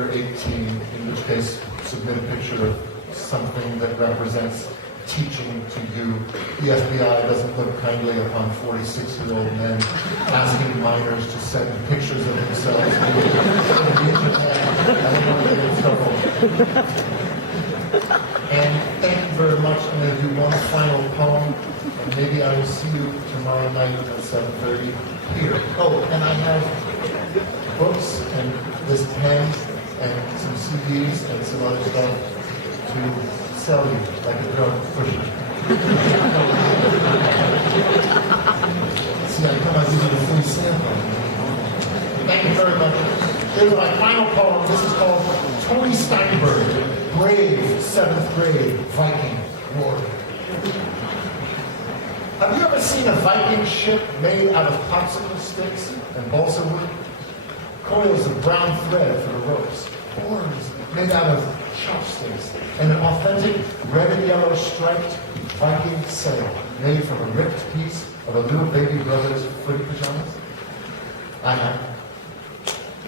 under 18, in which case submit a picture of something that represents teaching to you. The FBI doesn't look kindly upon 46-year-old men asking minors to send pictures of themselves on the internet. I don't want to get in trouble. And thank you very much. I'm going to do one final poem, and maybe I will see you tomorrow night at 7:30 here. Oh, and I have books and this pen and some CDs and some other stuff to sell you like a drug pusher. See, I come out using a free sample. Thank you very much. Here's my final poem. This is called Tony Steinberg, brave 7th grade Viking warrior. Have you ever seen a Viking ship made out of popsicle sticks and balsa wood? Coils of brown thread for the ropes, oars made out of chopsticks, and an authentic red and yellow striped Viking sail made from a ripped piece of a little baby brother's footy pajamas? I have.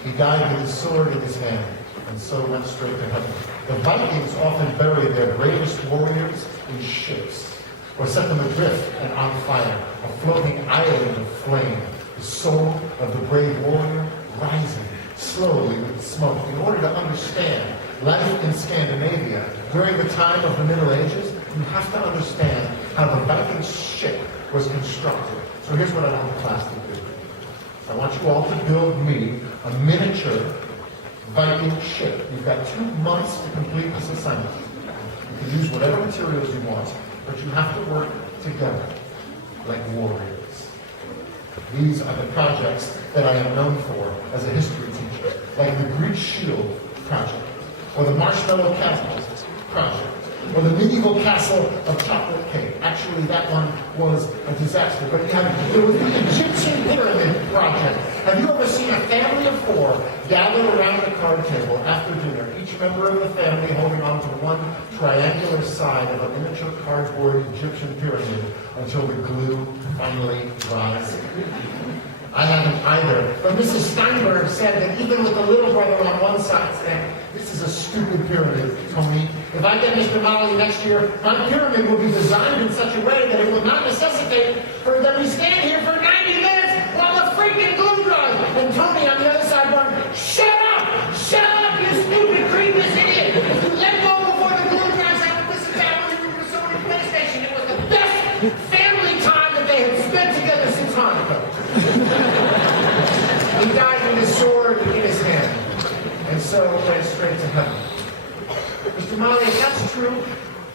He died with his sword in his hand, and so went straight to heaven. The Vikings often buried their bravest warriors in ships, or set them adrift and on fire, a floating island of flame, the soul of the brave warrior rising slowly with the smoke. In order to understand life in Scandinavia during the time of the Middle Ages, you have to understand how the Viking ship was constructed. So here's what I want the class to do. I want you all to build me a miniature Viking ship. You've got 2 months to complete this assignment. You can use whatever materials you want, but you have to work together like warriors. These are the projects that I am known for as a history teacher, like the Greek Shield project, or the Marshmallow Castle project, or the medieval castle of chocolate cake. Actually, that one was a disaster, but there was the Egyptian pyramid project. Have you ever seen a family of 4 gathered around a card table after dinner, each member of the family holding on to one triangular side of a miniature cardboard Egyptian pyramid until the glue finally dries? I haven't either. But Mrs. Steinberg said that even with the little brother on one side, saying, "This is a stupid pyramid, Tony. If I get Mr. Molly next year, my pyramid will be designed in such a way that it will not necessitate for that we stand here for 90 minutes while the freaking glue dries." And Tony on the other side going, "Shut up! Shut up, you stupid creepus idiot! If you let go before the glue dries, I would listen to that when we were so in PlayStation. It was the best family time that they had spent together since Hanukkah." He died with his sword in his hand, and so went straight to heaven. Mr. Molly, if that's true,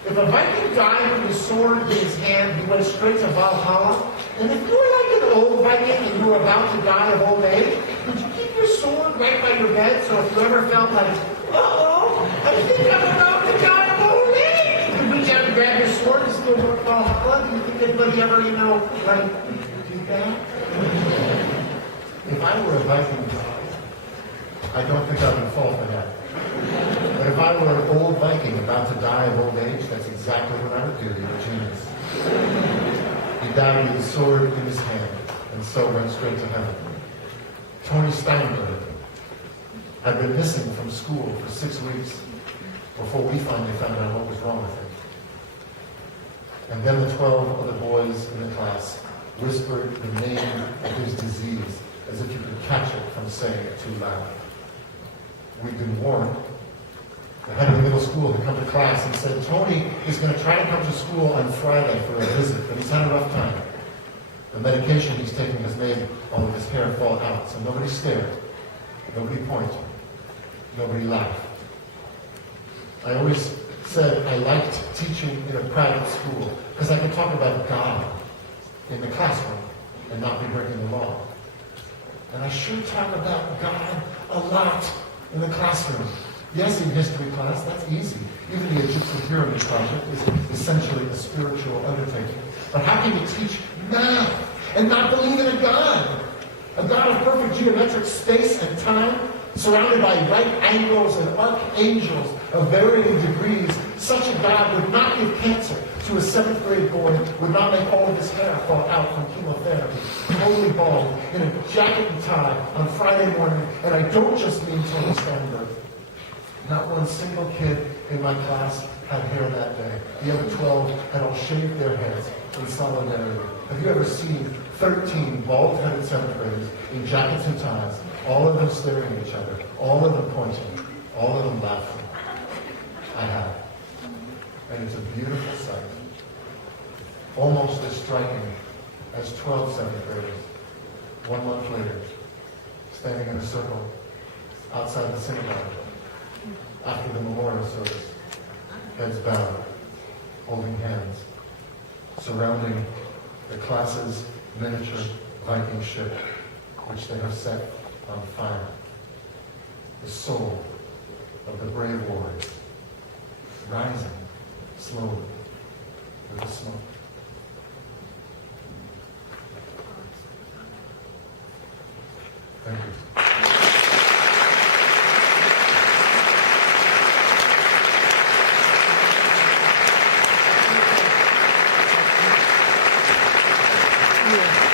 if a Viking died with his sword in his hand, he went straight to Valhalla, and if you were like an old Viking and you were about to die of old age, would you keep your sword right by your bed so if you ever felt like, "Uh-oh, I think I'm about to die of old age," you reach out and grab your sword and still go to Valhalla? Do you think anybody ever, like, do that? If I were a Viking god, I don't think I would fall for that. But if I were an old Viking about to die of old age, that's exactly what I would do. You're a genius. He died with his sword in his hand, and so went straight to heaven. Tony Steinberg had been missing from school for 6 weeks before we finally found out what was wrong with him. And then the 12 other boys in the class whispered the name of his disease as if you could catch it from saying it too loud. We'd been warned. The head of the middle school had come to class and said, "Tony is going to try to come to school on Friday for a visit, but he's had a rough time. The medication he's taking has made all of his hair fall out." So nobody stared, nobody pointed, nobody laughed. I always said I liked teaching in a private school because I could talk about God in the classroom and not be breaking the law. And I sure talk about God a lot in the classroom. Yes, in history class, that's easy. Even the Egyptian pyramid project is essentially a spiritual undertaking. But how can you teach math and not believe in a God? A God of perfect geometric space and time, surrounded by right angles and archangels of varying degrees. Such a God would not give cancer to a 7th grade boy, would not make all of his hair fall out from chemotherapy, totally bald, in a jacket and tie on Friday morning. And I don't just mean Tony Steinberg. Not one single kid in my class had hair that day. The other 12 had all shaved their heads in solidarity. Have you ever seen 13 bald-headed 7th graders in jackets and ties, all of them staring at each other, all of them pointing, all of them laughing? I have. And it's a beautiful sight. Almost as striking as 12 7th graders, 1 month later, standing in a circle outside the synagogue after the memorial service, heads bowed, holding hands, surrounding the class's miniature Viking ship, which they have set on fire. The soul of the brave warriors, rising slowly with the smoke. Thank you. Yeah.